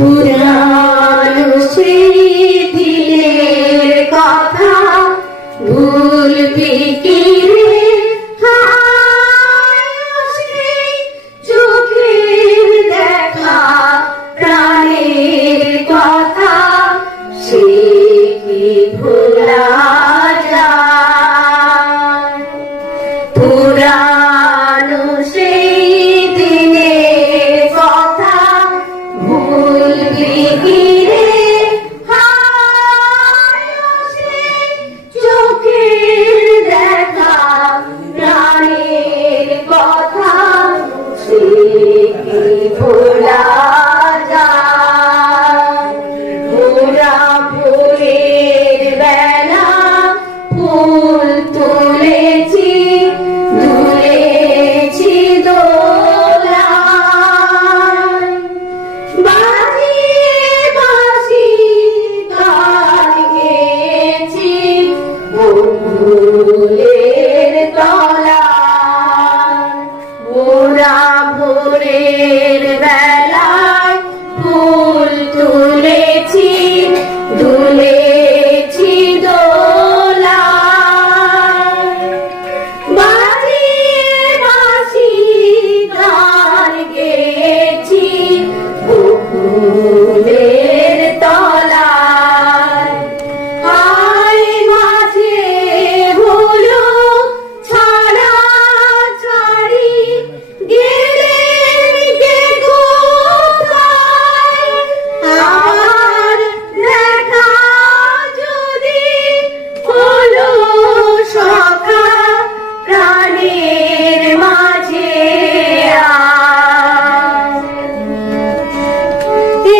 পুরানো স্মৃতির কথা ভুলবি কি রে? চোখের দেখা প্রাণের কথা সে কি ভোলা যায়? পুরানো সেই দিনের কথা ভুলবি কি রে? চোখের দেখা প্রাণের কথা সে কি ভোলা যায়? মোরা ভোরের বেলা ফুল তুলেছি, দুলেছি দোলায়, বাজিয়ে বাঁশি গান গেয়েছি বকুলের তলায়। মোরা ভোরের বেলায় ফুল তুলেছি, দুলেছি দোলায়, বাজিয়ে বাঁশি গান গেয়েছি বকুলের তলায়। হায় মাঝে হলো ছাড়া ছাড়ি, গেলেন কে কোথায়? আমার দেখা যদি হলো সখা প্রাণের মাঝে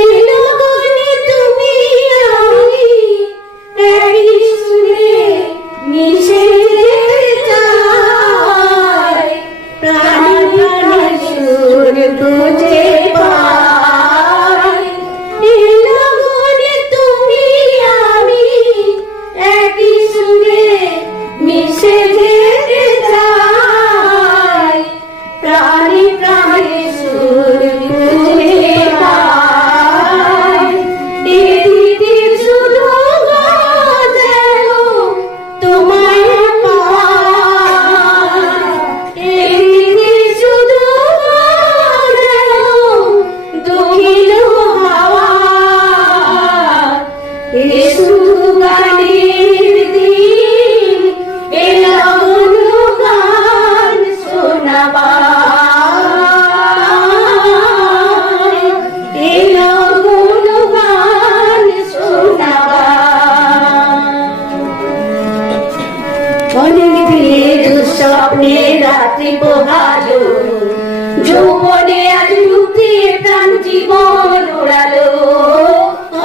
এলো বনে তুমি আমি একই সুরে মিশে যাই, প্রাণে প্রাণে সুর বুঝে পাই। এলো বনে তুমি আমি একই সুরে মিশে যেতে চাই, প্রাণে প্রাণে সুর বুঝে পাই। এদিকে শুধু যেন তোমায় পাই, এদিকে শুধু যেন দোহিল হাওয়া। এ শুধু গানের দিন, এলো গান শোনাবার, এলো গান শোনাবার। অনেক দিনের দুঃস্বপ্নে রাত্রি পোহালো, যৌবনে আজ লুকিয়ে প্রাণ জীবন ওড়ালো।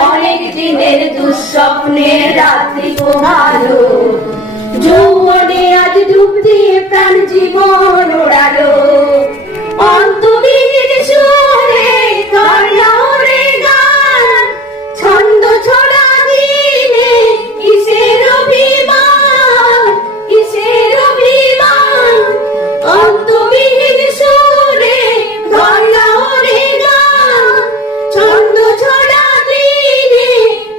অনেক দিনের দুঃস্বপ্নে রাত্রি পোহালো, যৌবনে আজ ডুব দিয়ে প্রাণ জীবন ওড়ালো। অন্তবিহীন সুরে কর্ণরে গান, ছন্দ ছড়া দিনে কিসের অভিমান, কিসের অভিমান? অন্তবিহীন সুরে কর্ণরে গান, ছন্দ ছড়া দিনে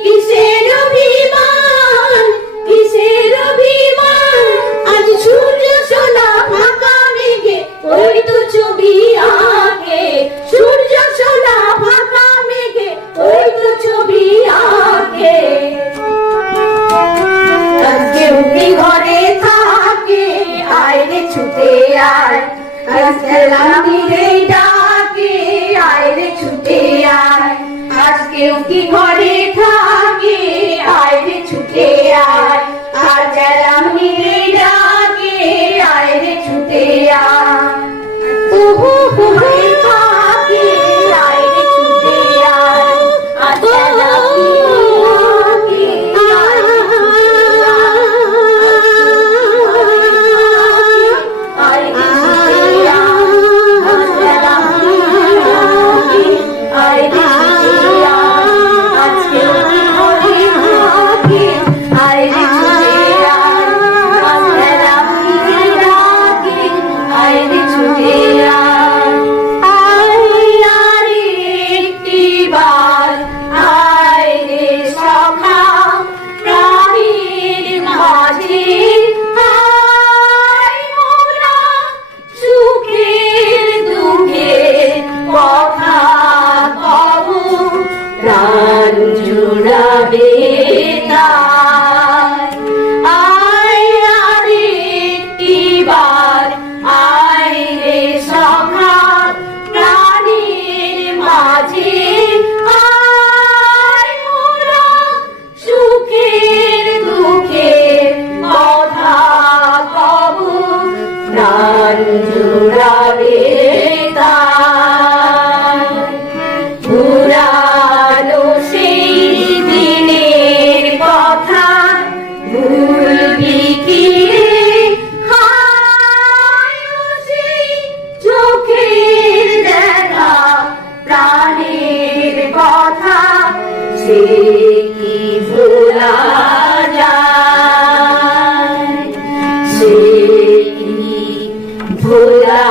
কিসের অভিমান, কিসের অভিমান? আজ সূর্য সোনা ফাঁকা মেঘে ওই তো ছবি আঁকে, সূর্য সোনা ফাঁকা মেঘে ওই তো ছবি আঁকে। কেউ কি ঘরে থাকে আয় রে ছুটে আয়, আমি রে ডাকে আয় রে ছুটে আয়। আজ কেউ কি ঘরে থাকে আয় রে ছুটে আয়, আজ আমি রে ডাকে আয় রে ছুটে আয়। ঘরে থাকে আয় রে ছুটে আয়, আজ আমি ডাকে আয় রে ছুটে আয়, আয় রে ছুটে আয়, আজ আমি ডাকে আয় রে ছুটে আয়। আজ কেউ কি ঘরে থাকে আয় রে ছুটে প্রাণ জুড়াবে তার। পুরানো সেই দিনের কথা ভুলবি কি রে? হায় ও সেই চোখের দেখা প্রাণের কথা, সে কি ভোলা যায়? সে কি ভোলা